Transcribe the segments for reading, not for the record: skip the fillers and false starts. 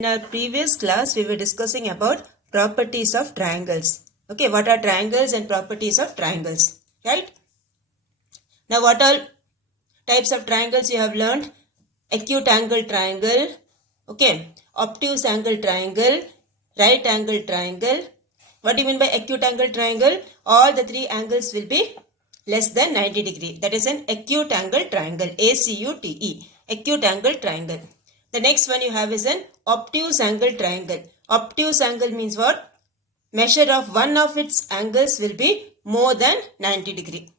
In our previous class, we were discussing about properties of triangles. Okay, what are triangles and properties of triangles, right? Now, what all types of triangles you have learned? Acute angle triangle, okay, obtuse angle triangle, right angle triangle. What do you mean by acute angle triangle? All the three angles will be less than 90 degree. That is an acute angle triangle, ACUTE, acute angle triangle. The next one you have is an obtuse angle triangle. Obtuse angle means what? Measure of one of its angles will be more than 90 degree.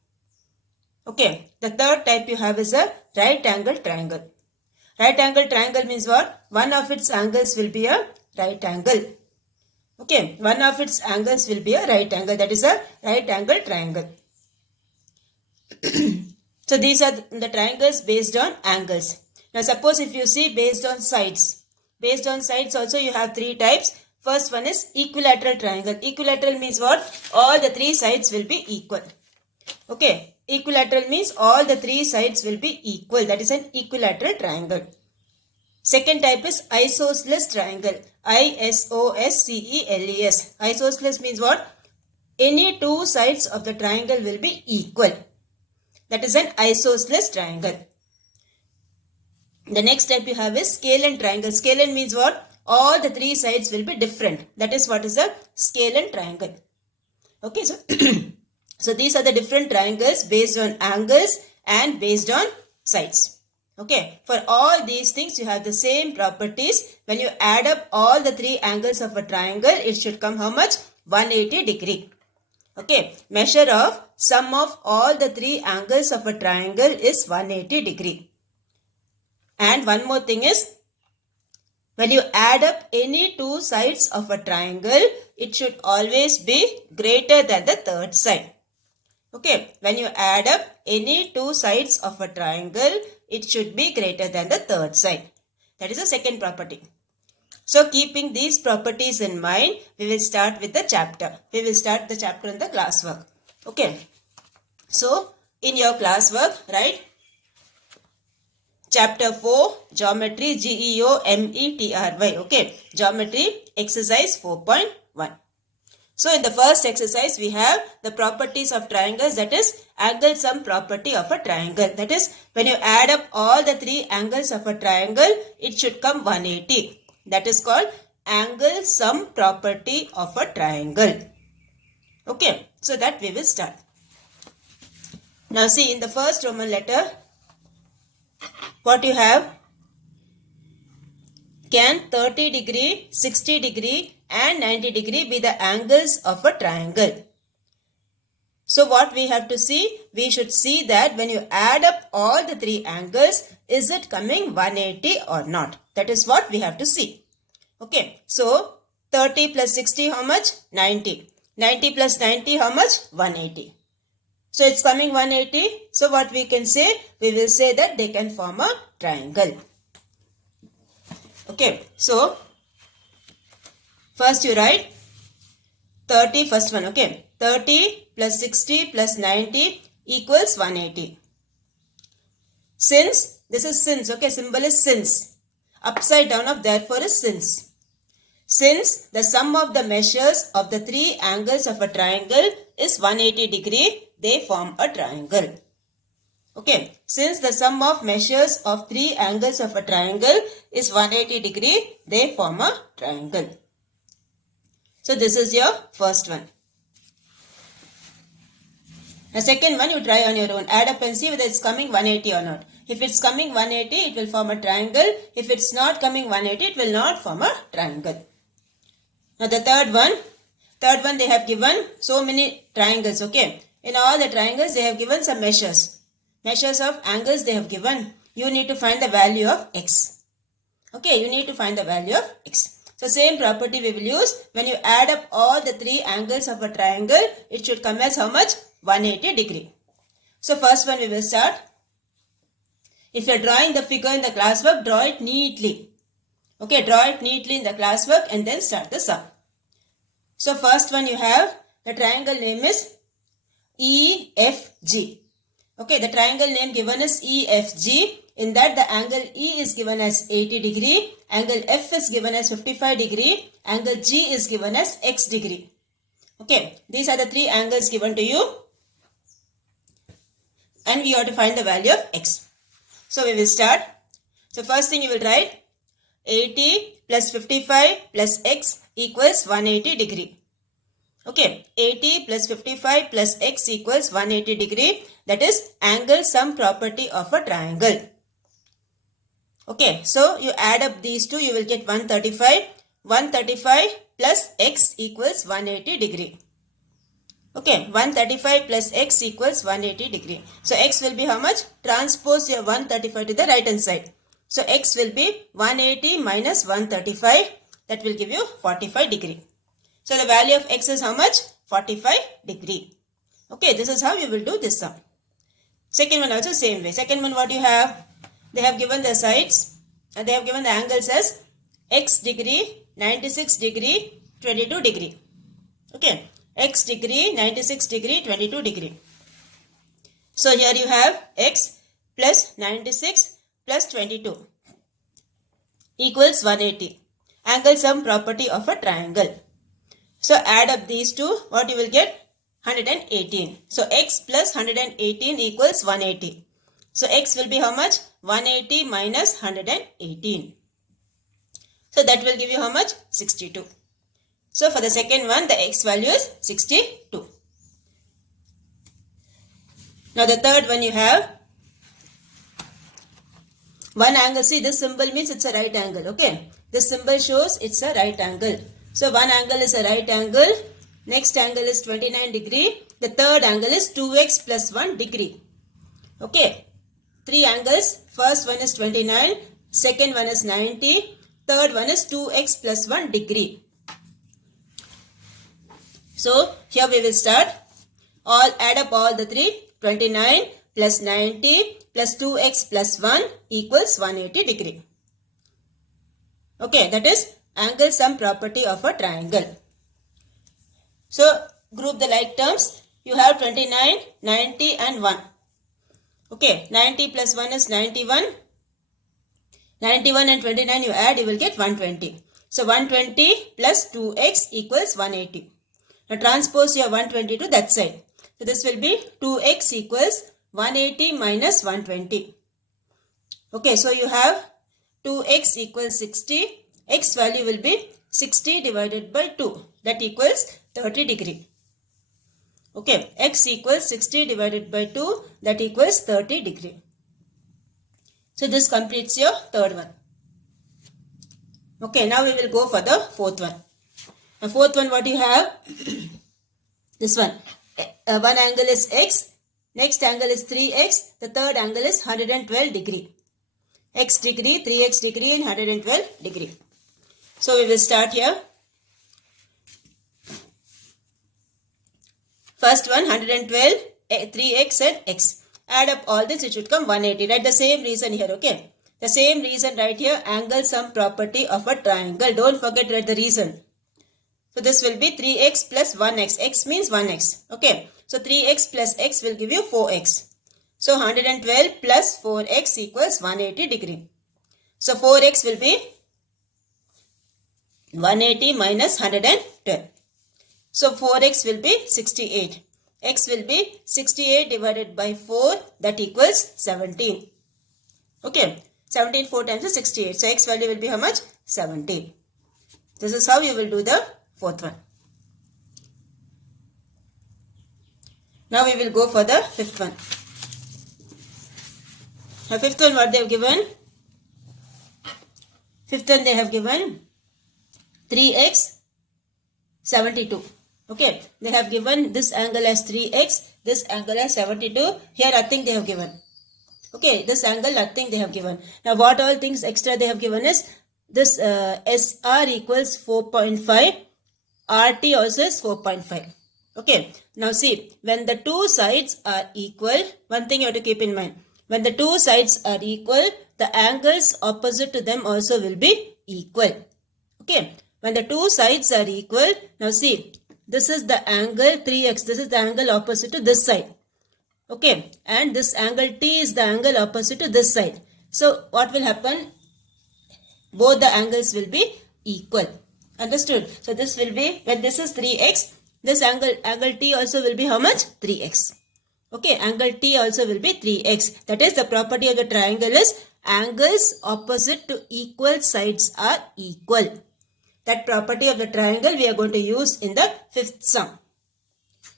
Okay, the third type you have is a right angle triangle. Right angle triangle means what? One of its angles will be a right angle. Okay, one of its angles will be a right angle. That is a right angle triangle. So these are the triangles based on angles. Now suppose if you see based on sides. Based on sides also you have three types. First one is equilateral triangle. Equilateral means what? All the three sides will be equal. Okay. Equilateral means all the three sides will be equal. That is an equilateral triangle. Second type is isosceles triangle. ISOSCELES. Isosceles means what? Any two sides of the triangle will be equal. That is an isosceles triangle. The next type you have is scalene triangle. Scalene means what? All the three sides will be different. That is what is a scalene triangle. Okay, so so these are the different triangles based on angles and based on sides. Okay, for all these things you have the same properties. When you add up all the three angles of a triangle, it should come how much? 180 degree. Okay, measure of sum of all the three angles of a triangle is 180 degree. And one more thing is, when you add up any two sides of a triangle, it should always be greater than the third side. Okay, when you add up any two sides of a triangle, it should be greater than the third side. That is the second property. So keeping these properties in mind, we will start with the chapter. We will start the chapter in the classwork. Okay. So in your classwork, right? Chapter 4, Geometry, GEOMETRY. Okay. Geometry, exercise 4.1. So in the first exercise, we have the properties of triangles. That is angle sum property of a triangle. That is when you add up all the three angles of a triangle, it should come 180. That is called angle sum property of a triangle. Okay. So that we will start. Now see in the first Roman letter, what you have? Can 30 degree, 60 degree and 90 degree be the angles of a triangle? So what we have to see? We should see that when you add up all the three angles, is it coming 180 or not? That is what we have to see. Okay. So 30 plus 60 how much? 90. 90 plus 90 how much? 180. So it's coming 180. So what we can say? We will say that they can form a triangle. Okay. So first you write 30, first one. Okay. 30 plus 60 plus 90 equals 180. Since, this is since. Okay. Symbol is since. Upside down of therefore is since. Since the sum of the measures of the three angles of a triangle is 180 degree, they form a triangle. Okay. Since the sum of measures of three angles of a triangle is 180 degree, they form a triangle. So this is your first one. The second one you try on your own. Add up and see whether it's coming 180 or not. If it's coming 180, it will form a triangle. If it's not coming 180, it will not form a triangle. Now the third one they have given so many triangles. Okay. In all the triangles, they have given some measures. Measures of angles they have given. You need to find the value of x. Okay, you need to find the value of x. So same property we will use. When you add up all the three angles of a triangle, it should come as how much? 180 degree. So first one we will start. If you are drawing the figure in the classwork, draw it neatly. Okay, draw it neatly in the classwork and then start the sum. So first one you have, the triangle name is EFG. Okay, the triangle name given is EFG. In that the angle E is given as 80 degree, angle F is given as 55 degree, angle G is given as X degree. Okay, these are the three angles given to you and we have to find the value of X. So we will start. So first thing you will write 80 plus 55 plus X equals 180 degree. Okay, 80 plus 55 plus X equals 180 degree. That is angle sum property of a triangle. Okay, so you add up these two, you will get 135. 135 plus X equals 180 degree. Okay, 135 plus X equals 180 degree. So X will be how much? Transpose your 135 to the right hand side. So X will be 180 minus 135. That will give you 45 degree. So the value of X is how much? 45 degree. Okay, this is how you will do this sum. Second one also same way. Second one what you have? They have given the sides and they have given the angles as X degree, 96 degree, 22 degree. Okay, X degree, 96 degree, 22 degree. So here you have X plus 96 plus 22 equals 180. Angle sum property of a triangle. So add up these two, what you will get? 118. So X plus 118 equals 180. So X will be how much? 180 minus 118. So that will give you how much? 62. So for the second one, the X value is 62. Now the third one you have one angle. See, this symbol means it's a right angle. Okay, this symbol shows it's a right angle. So one angle is a right angle. Next angle is 29 degree. The third angle is 2x plus 1 degree. Okay, three angles. First one is 29. Second one is 90. Third one is 2x plus 1 degree. So here we will start. Add up all the three. 29 plus 90 plus 2x plus 1 equals 180 degree. Okay, that is angle sum property of a triangle. So group the like terms. You have 29, 90 and 1. Okay, 90 plus 1 is 91. 91 and 29 you add, you will get 120. So 120 plus 2x equals 180. Now transpose your 120 to that side. So this will be 2x equals 180 minus 120. Okay, so you have 2x equals 60. X value will be 60 divided by 2. That equals 30 degree. Okay, X equals 60 divided by 2. That equals 30 degree. So this completes your third one. Okay, now we will go for the fourth one. The fourth one what you have? This one. One angle is X. Next angle is 3x. The third angle is 112 degree. X degree, 3x degree and 112 degree. So we will start here. First one 112, 3x and x. Add up all this, it should come 180. Write the same reason here, okay? The same reason right here, angle sum property of a triangle. Don't forget to write the reason. So this will be 3x plus 1x. X means 1x. Okay. So 3x plus x will give you 4x. So 112 plus 4x equals 180 degree. So 4x will be 180 minus 112. So 4x will be 68. X will be 68 divided by 4. That equals 17. Okay. 17 4 times is 68. So x value will be how much? 17. This is how you will do the fourth one. Now we will go for the fifth one. The fifth one what they have given? Fifth one they have given 3x 72. Okay, they have given this angle as 3x, this angle as 72. Here nothing they have given. Okay, this angle nothing they have given. Now what all things extra they have given is this SR equals 4.5, RT also is 4.5. Okay, now see, when the two sides are equal, one thing you have to keep in mind. When the two sides are equal, the angles opposite to them also will be equal. Okay, when the two sides are equal, now see, this is the angle 3x, this is the angle opposite to this side. Okay, and this angle T is the angle opposite to this side. So what will happen? Both the angles will be equal. Understood? So this will be, when this is 3x, this angle T also will be how much? 3x. Okay, angle T also will be 3x. That is, the property of the triangle is angles opposite to equal sides are equal. That property of the triangle we are going to use in the fifth sum.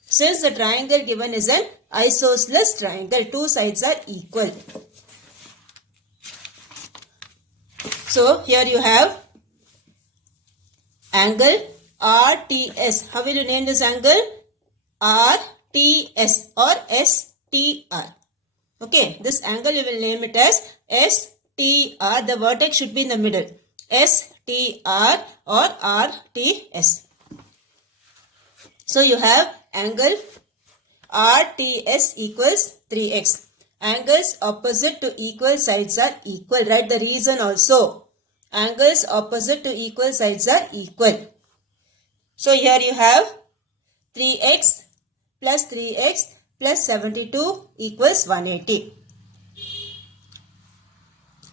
Since the triangle given is an isosceles triangle, two sides are equal. So here you have angle RTS. How will you name this angle? RTS or STR. Okay, this angle you will name it as STR. The vertex should be in the middle. STR or RTS. So you have angle RTS equals 3x. Angles opposite to equal sides are equal. Write the reason also. Angles opposite to equal sides are equal. So here you have 3x plus 72 equals 180.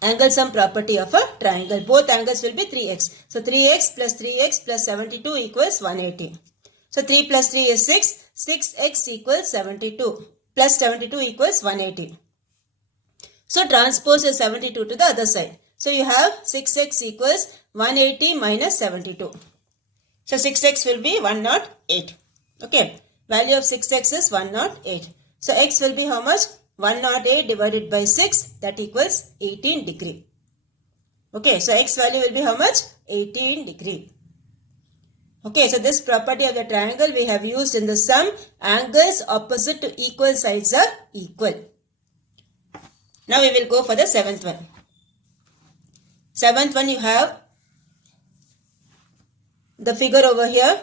Angle sum property of a triangle. Both angles will be 3x. So 3x plus 72 equals 180. So 3 plus 3 is 6. 6x equals 72. Plus 72 equals 180. So transpose is 72 to the other side. So you have 6x equals 180 minus 72. So 6x will be 108. Okay. Value of 6x is 108. So x will be how much? 108 divided by 6. That equals 18 degree. Okay. So x value will be how much? 18 degree. Okay, so this property of the triangle we have used in the sum. Angles opposite to equal sides are equal. Now we will go for the seventh one. Seventh one, you have the figure over here.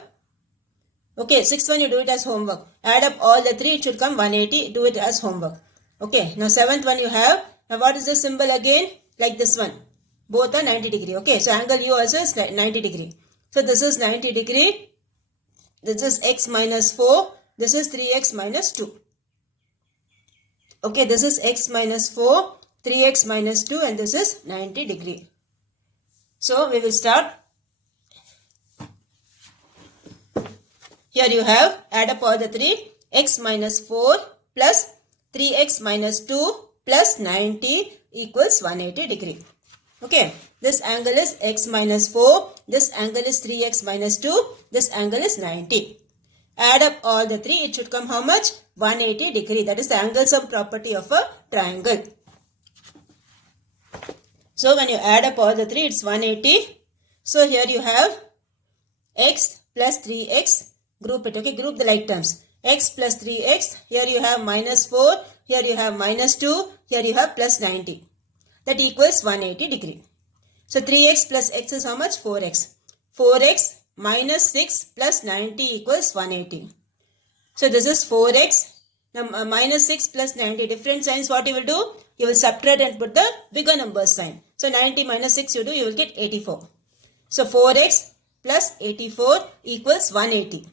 Okay, sixth one you do it as homework. Add up all the three, it should come 180. Do it as homework. Okay, now seventh one you have. Now what is the symbol again? Like this one. Both are 90 degree. Okay, so angle U also is 90 degree. So this is 90 degree. This is x minus 4. This is 3x minus 2. Okay, this is x minus 4, 3x minus 2 and this is 90 degree. So we will start. Here you have, add up all the three. X minus 4 plus 3x minus 2 plus 90 equals 180 degree. Okay, this angle is x minus 4, this angle is 3x minus 2, this angle is 90. Add up all the three, it should come how much? 180 degree. That is the angle sum property of a triangle. So when you add up all the three, it's 180. So here you have x plus 3x. Group it, okay, group the like terms. X plus 3x, here you have minus 4, here you have minus 2, here you have plus 90. That equals 180 degree. So 3x plus x is how much? 4x. 4x minus 6 plus 90 equals 180. So this is 4x. Now minus 6 plus 90, different signs, what you will do? You will subtract and put the bigger number sign. So 90 minus 6 you do, you will get 84. So 4x plus 84 equals 180.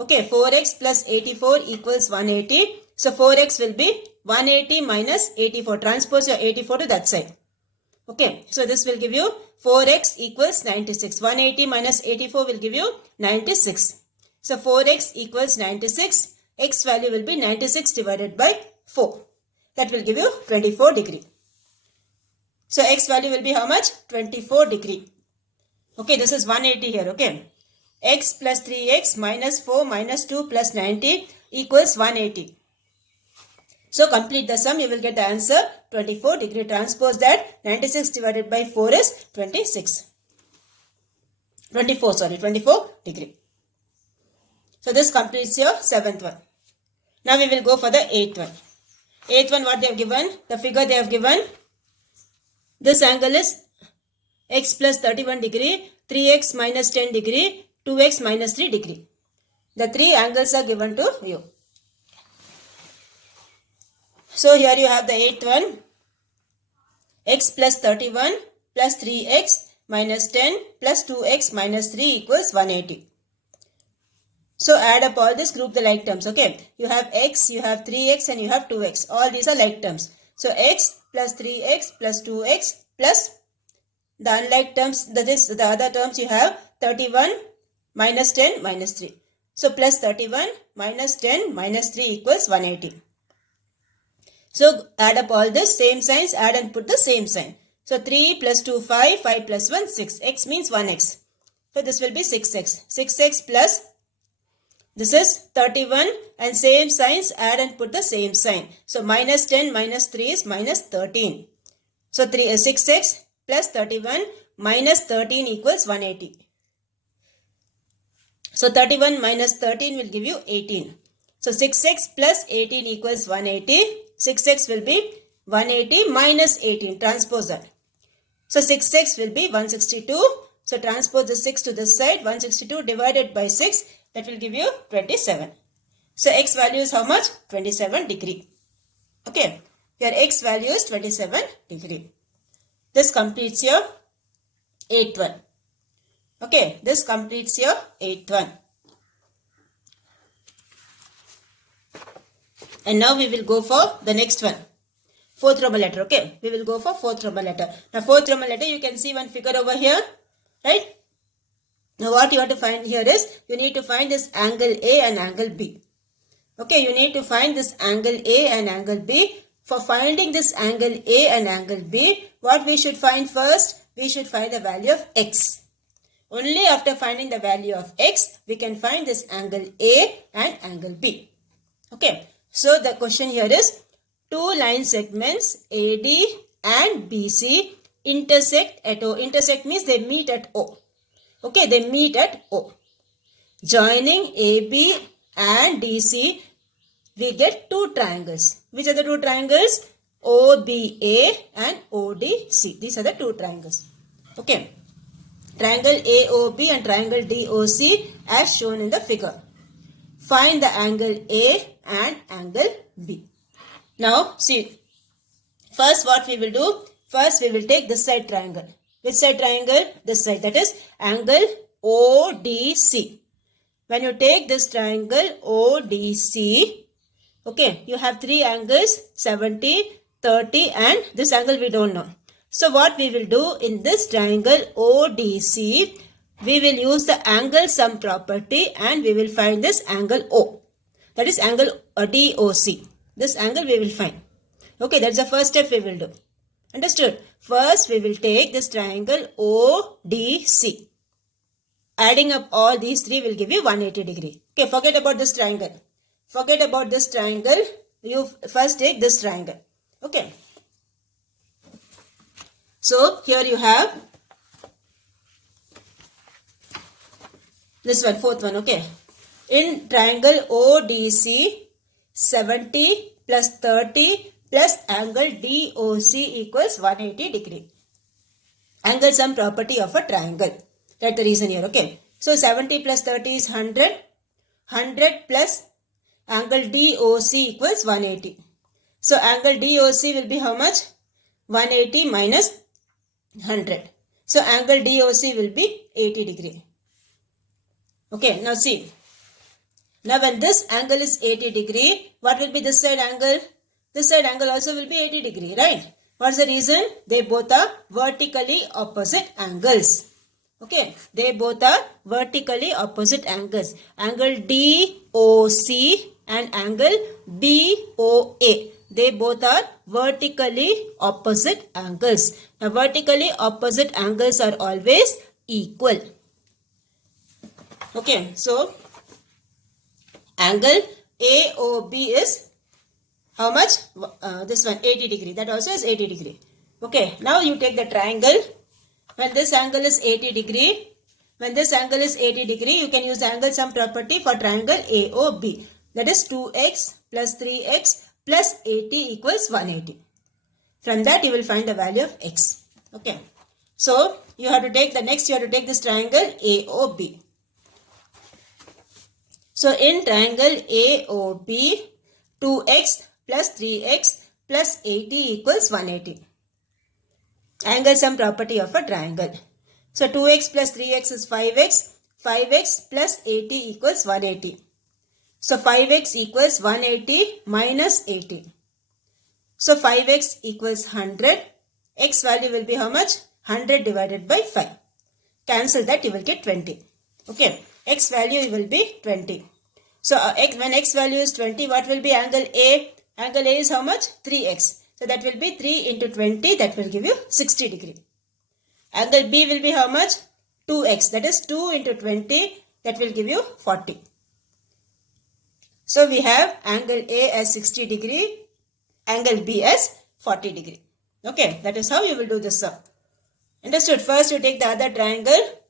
Okay, 4x plus 84 equals 180. So 4x will be 180 minus 84. Transpose your 84 to that side. Okay, so this will give you 4x equals 96. 180 minus 84 will give you 96. So 4x equals 96. X value will be 96 divided by 4. That will give you 24 degree. So x value will be how much? 24 degree. Okay, this is 180 here. Okay. X plus 3x minus 4 minus 2 plus 90 equals 180. So complete the sum, you will get the answer 24 degree. Transpose that, 96 divided by 4 is 24 degree. So this completes your seventh one. Now we will go for the eighth one. Eighth one, what they have given, the figure they have given. This angle is x plus 31 degree, 3x minus 10 degree, 2x minus 3 degree. The three angles are given to you. So here you have the eighth one. X plus 31 plus 3x minus 10 plus 2x minus 3 equals 180. So add up all this, group the like terms. Okay. You have x, you have 3x and you have 2x. All these are like terms. So x plus 3x plus 2x plus the unlike terms, that is the other terms you have 31 minus 10 minus 3. So plus 31 minus 10 minus 3 equals 180. So add up all this, same signs, add and put the same sign. So 3 plus 2, 5, 5 plus 1, 6. X means 1x. So this will be 6x. 6x plus, this is 31 and same signs, add and put the same sign. So minus 10 minus 3 is minus 13. So 6x plus 31 minus 13 equals 180. So 31 minus 13 will give you 18. So 6x plus 18 equals 180. 6x will be 180 minus 18. Transpose that. So 6x will be 162. So transpose the 6 to this side. 162 divided by 6. That will give you 27. So x value is how much? 27 degree. Okay. Your x value is 27 degree. This completes your 8th one. Okay. This completes your 8th one. And now we will go for the next one. 4th Roman letter. Okay. We will go for 4th Roman letter. Now 4th Roman letter, you can see one figure over here. Right. Now what you have to find here is, you need to find this angle A and angle B. Okay. You need to find this angle A and angle B. For finding this angle A and angle B, what we should find first? We should find the value of x. Only after finding the value of x, we can find this angle A and angle B. Okay. So the question here is, two line segments AD and BC intersect at O. Intersect means they meet at O. Okay, they meet at O. Joining AB and DC, we get two triangles. Which are the two triangles? OBA and ODC. These are the two triangles. Okay. Triangle AOB and triangle DOC as shown in the figure. Find the angle A and angle B. Now, see. First what we will do? First we will take this side triangle. Which side triangle? This side. That is angle ODC. When you take this triangle ODC, okay, you have three angles, 70, 30 and this angle we don't know. So what we will do in this triangle ODC, we will use the angle sum property and we will find this angle O. That is angle DOC. This angle we will find. Okay, that's the first step we will do. Understood? First we will take this triangle ODC. Adding up all these three will give you 180 degree. Okay, forget about this triangle. Forget about this triangle. You first take this triangle. Okay. So here you have this one, fourth one. Okay. In triangle ODC, 70 plus 30 plus angle DOC equals 180 degree. Angle sum property of a triangle. That's the reason here. Okay. So 70 plus 30 is 100. 100 plus angle DOC equals 180. So angle DOC will be how much? 180 minus 100. So angle DOC will be 80 degree. Okay. Now see. Now when this angle is 80 degree, what will be this side angle? This side angle also will be 80 degree, right? What's the reason? They both are vertically opposite angles. Okay, they both are vertically opposite angles. Angle DOC and angle BOA. They both are vertically opposite angles. Now, vertically opposite angles are always equal. Okay, so angle AOB is how much? This one 80 degree. That also is 80 degree. Okay, now you take the triangle. When this angle is 80 degree, you can use the angle sum property for triangle AOB. That is 2x plus 3x plus 80 equals 180. From that you will find the value of x. Okay. So you have to take this triangle AOB. So in triangle AOB, 2x plus 3x plus 80 equals 180. Angle sum property of a triangle. So 2x plus 3x is 5x. 5x plus 80 equals 180. So 5x equals 180 minus 80. So 5x equals 100. X value will be how much? 100 divided by 5. Cancel that, you will get 20. Okay, x value will be 20. So when x value is 20, what will be angle A? Angle A is how much? 3x. So that will be 3 into 20, that will give you 60 degree. Angle B will be how much? 2x, that is 2 into 20, that will give you 40. So we have angle A as 60 degree, angle B as 40 degree. Okay, that is how you will do this sum. Understood? First you take the other triangle.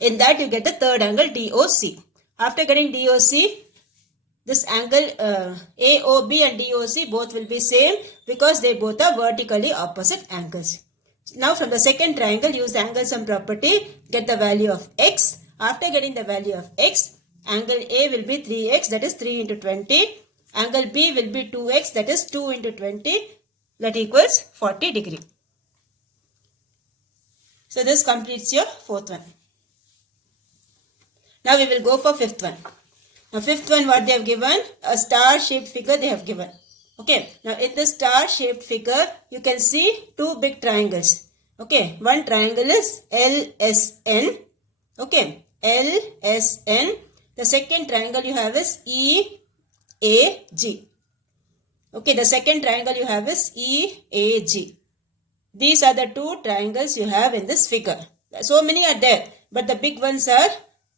In that you get the third angle DOC. After getting DOC, this angle AOB and DOC both will be same because they both are vertically opposite angles. Now from the second triangle, use the angle sum property, get the value of x. After getting the value of x, angle A will be 3x, that is 3 into 20. Angle B will be 2x, that is 2 into 20, that equals 40 degree. So this completes your fourth one. Now we will go for fifth one. Now fifth one, what they have given? A star shaped figure they have given. Okay. Now in the star shaped figure, you can see two big triangles. Okay. One triangle is LSN. Okay. LSN. The second triangle you have is EAG. Okay. The second triangle you have is EAG. These are the two triangles you have in this figure. So many are there, but the big ones are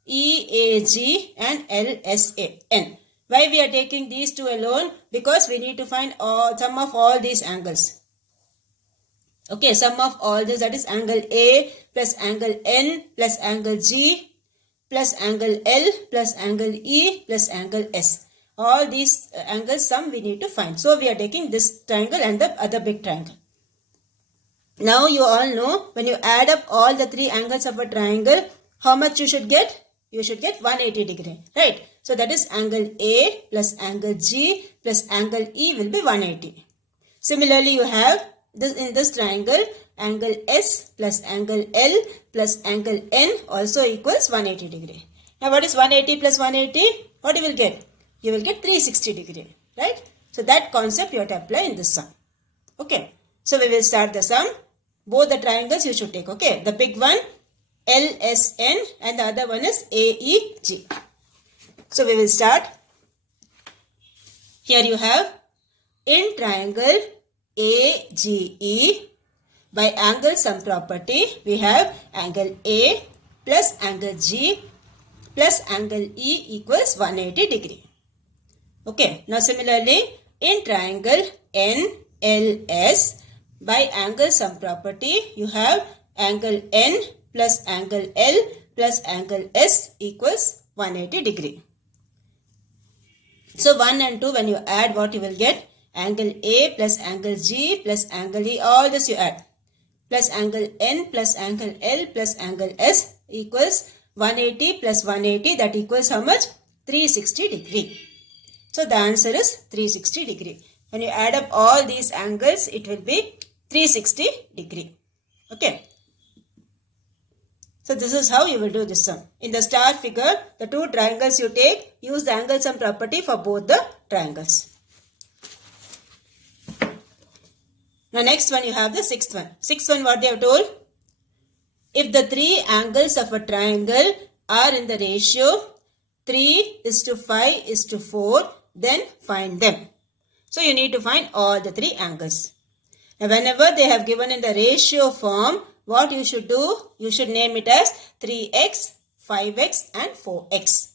EAG and LSAN. Why we are taking these two alone? Because we need to find sum of all these angles. Okay, sum of all this, that is angle A plus angle N plus angle G plus angle L plus angle E plus angle S. All these angles sum we need to find. So we are taking this triangle and the other big triangle. Now you all know when you add up all the three angles of a triangle, how much you should get? You should get 180 degree, right? So that is angle A plus angle G plus angle E will be 180. Similarly, you have this in this triangle, angle S plus angle L plus angle N also equals 180 degree. Now what is 180 plus 180? What you will get? You will get 360 degree, right? So that concept you have to apply in this sum. Okay. So we will start the sum. Both the triangles you should take, okay? The big one, LSN, and the other one is AEG. So we will start. Here you have in triangle AGE, by angle sum property, we have angle A plus angle G plus angle E equals 180 degree. Okay. Now similarly, in triangle NLS, by angle sum property, you have angle N plus angle L plus angle S equals 180 degree. So 1 and 2, when you add, what you will get? Angle A plus angle G plus angle E, all this you add. Plus angle N plus angle L plus angle S equals 180 plus 180, that equals how much? 360 degree. So the answer is 360 degree. When you add up all these angles, it will be 360 degree. Okay. So this is how you will do this sum. In the star figure, the two triangles you take, use the angle sum property for both the triangles. Now next one you have the sixth one. Sixth one, what they have told? If the three angles of a triangle are in the ratio 3:5:4, then find them. So you need to find all the three angles. Now whenever they have given in the ratio form, what you should do? You should name it as 3x, 5x and 4x.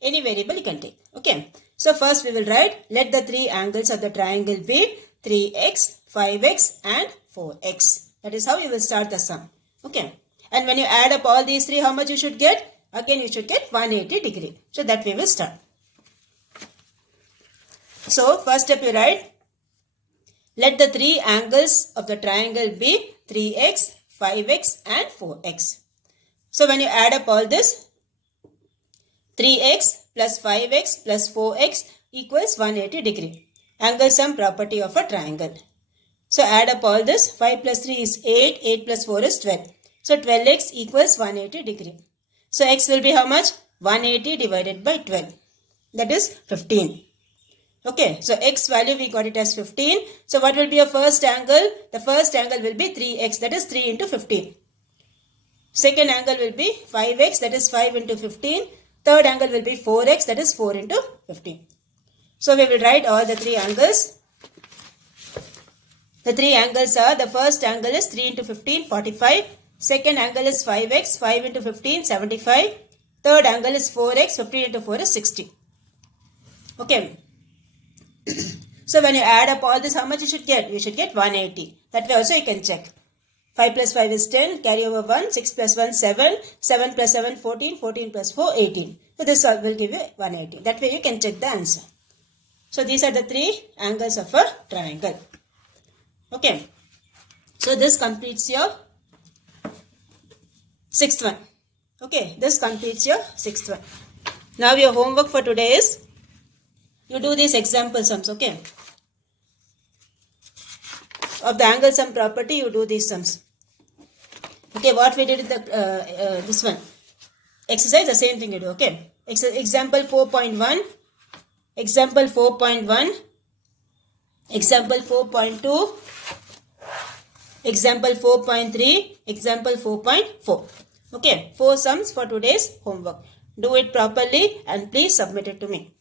Any variable you can take. Okay. So first we will write, let the three angles of the triangle be 3x, 5x and 4x. That is how you will start the sum. Okay. And when you add up all these three, how much you should get? Again you should get 180 degree. So that we will start. So first step you write, let the three angles of the triangle be 3x, 5x and 4x. So when you add up all this, 3x plus 5x plus 4x equals 180 degree. Angle sum property of a triangle. So add up all this, 5 plus 3 is 8, 8 plus 4 is 12. So 12x equals 180 degree. So x will be how much? 180 divided by 12. That is 15. Okay, so x value we got it as 15. So what will be your first angle? The first angle will be 3x, that is 3 into 15. Second angle will be 5x, that is 5 into 15. Third angle will be 4x, that is 4 into 15. So we will write all the three angles. The three angles are, the first angle is 3 into 15, 45. Second angle is 5x, 5 into 15, 75. Third angle is 4x, 15 into 4 is 60. Okay. So when you add up all this, how much you should get? You should get 180. That way also you can check. 5 plus 5 is 10, carry over 1, 6 plus 1, 7, 7 plus 7, 14, 14 plus 4, 18. So this will give you 180. That way you can check the answer. So these are the three angles of a triangle. Okay. So this completes your sixth one. Okay. This completes your sixth one. Now your homework for today is, you do these example sums. Okay. Of the angle sum property, you do these sums. Okay. What we did in the this one exercise, the same thing you do. Okay. Example 4.1. Example 4.1. Example 4.2. Example 4.3. Example 4.4. Okay. 4 sums for today's homework. Do it properly and please submit it to me.